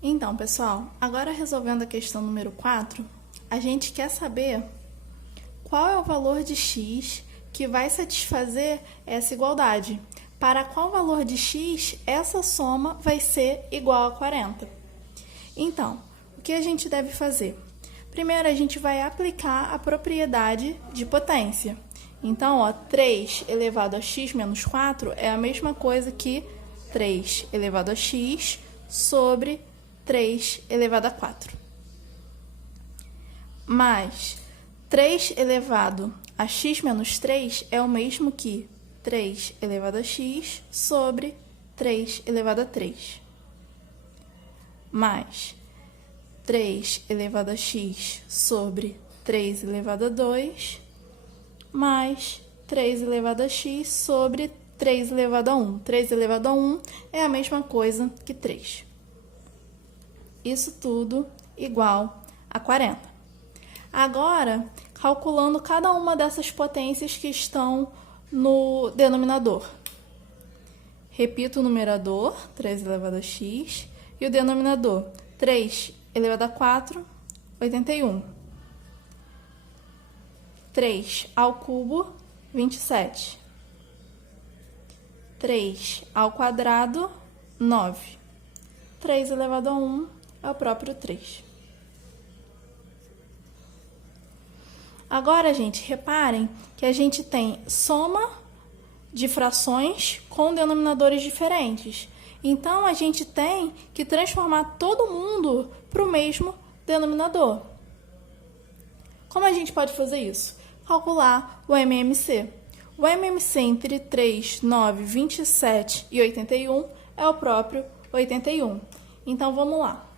Então, pessoal, agora resolvendo a questão número 4, a gente quer saber qual é o valor de x que vai satisfazer essa igualdade. Para qual valor de x essa soma vai ser igual a 40? Então, o que a gente deve fazer? Primeiro, a gente vai aplicar a propriedade de potência. Então, 3 elevado a x menos 4 é a mesma coisa que 3 elevado a x sobre 3 elevado a 4. Mas 3 elevado a x menos 3 é o mesmo que 3 elevado a x sobre 3 elevado a 3. Mais 3 elevado a x sobre 3 elevado a 2, mais 3 elevado a x sobre 3 elevado a 1. 3 elevado a 1 é a mesma coisa que 3. Isso tudo igual a 40. Agora, calculando cada uma dessas potências que estão no denominador. Repito o numerador, 3 elevado a x, e o denominador, 3 elevado a 4, 81. 3 ao cubo, 27. 3 ao quadrado, 9. 3 elevado a 1 é o próprio 3. Agora, gente, reparem que a gente tem soma de frações com denominadores diferentes. Então, a gente tem que transformar todo mundo para o mesmo denominador. Como a gente pode fazer isso? Calcular o MMC. O MMC entre 3, 9, 27 e 81 é o próprio 81. Então, vamos lá.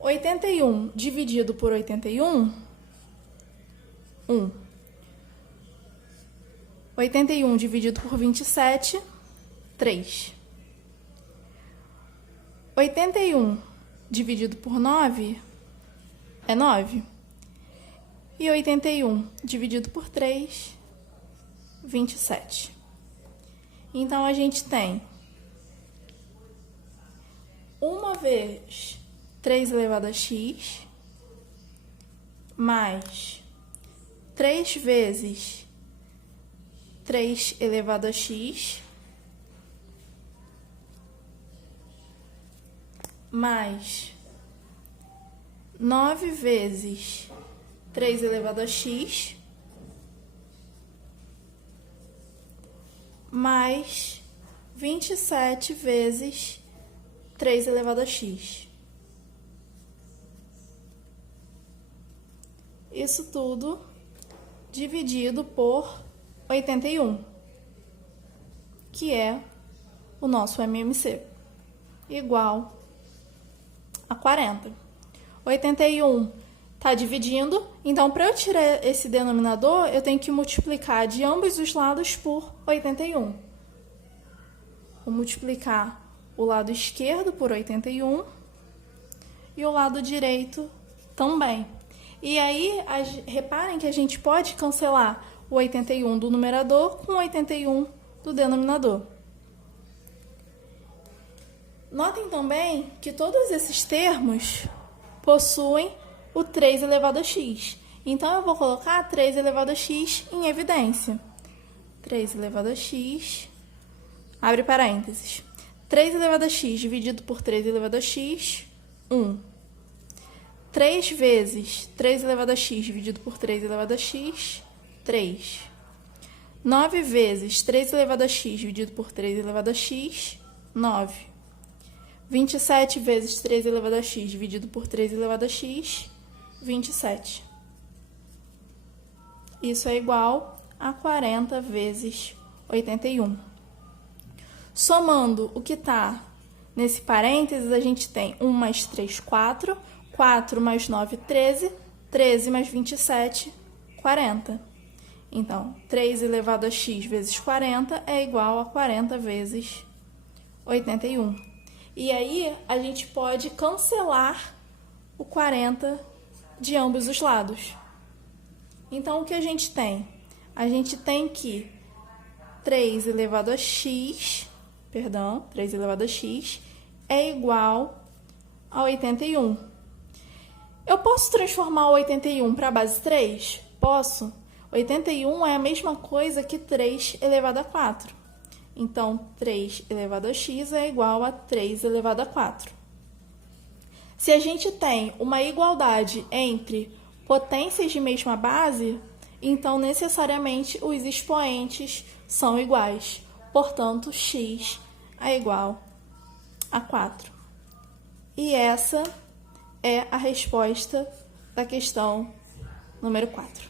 81 dividido por 81, 1. 81 dividido por 27, 3. 81 dividido por 9 é 9. E 81 dividido por 3, 27. Então, a gente tem 1 vez 3 elevado a x, mais 3 vezes 3 elevado a x, mais 9 vezes 3 elevado a x, mais 27 vezes 3 elevado a x. Isso tudo dividido por 81, que é o nosso MMC, igual a 40. 81 está dividindo, então para eu tirar esse denominador, eu tenho que multiplicar de ambos os lados por 81. Vou multiplicar o lado esquerdo por 81 e o lado direito também. E aí, reparem que a gente pode cancelar o 81 do numerador com o 81 do denominador. Notem também que todos esses termos possuem o 3 elevado a x. Então, eu vou colocar 3 elevado a x em evidência. 3 elevado a x, abre parênteses. 3 elevado a x dividido por 3 elevado a x, 1. 3 vezes 3 elevado a x dividido por 3 elevado a x, 3. 9 vezes 3 elevado a x dividido por 3 elevado a x, 9. 27 vezes 3 elevado a x dividido por 3 elevado a x, 27. Isso é igual a 40 vezes 81. Somando o que está nesse parênteses, a gente tem 1 mais 3, 4. 4 mais 9, 13. 13 mais 27, 40. Então, 3 elevado a x vezes 40 é igual a 40 vezes 81. E aí, a gente pode cancelar o 40 de ambos os lados. Então, o que a gente tem? A gente tem que 3 elevado a x é igual a 81. Eu posso transformar o 81 para a base 3? Posso. 81 é a mesma coisa que 3 elevado a 4. Então, 3 elevado a x é igual a 3 elevado a 4. Se a gente tem uma igualdade entre potências de mesma base, então necessariamente os expoentes são iguais. Portanto, x é igual a 4. E essa é a resposta da questão número 4.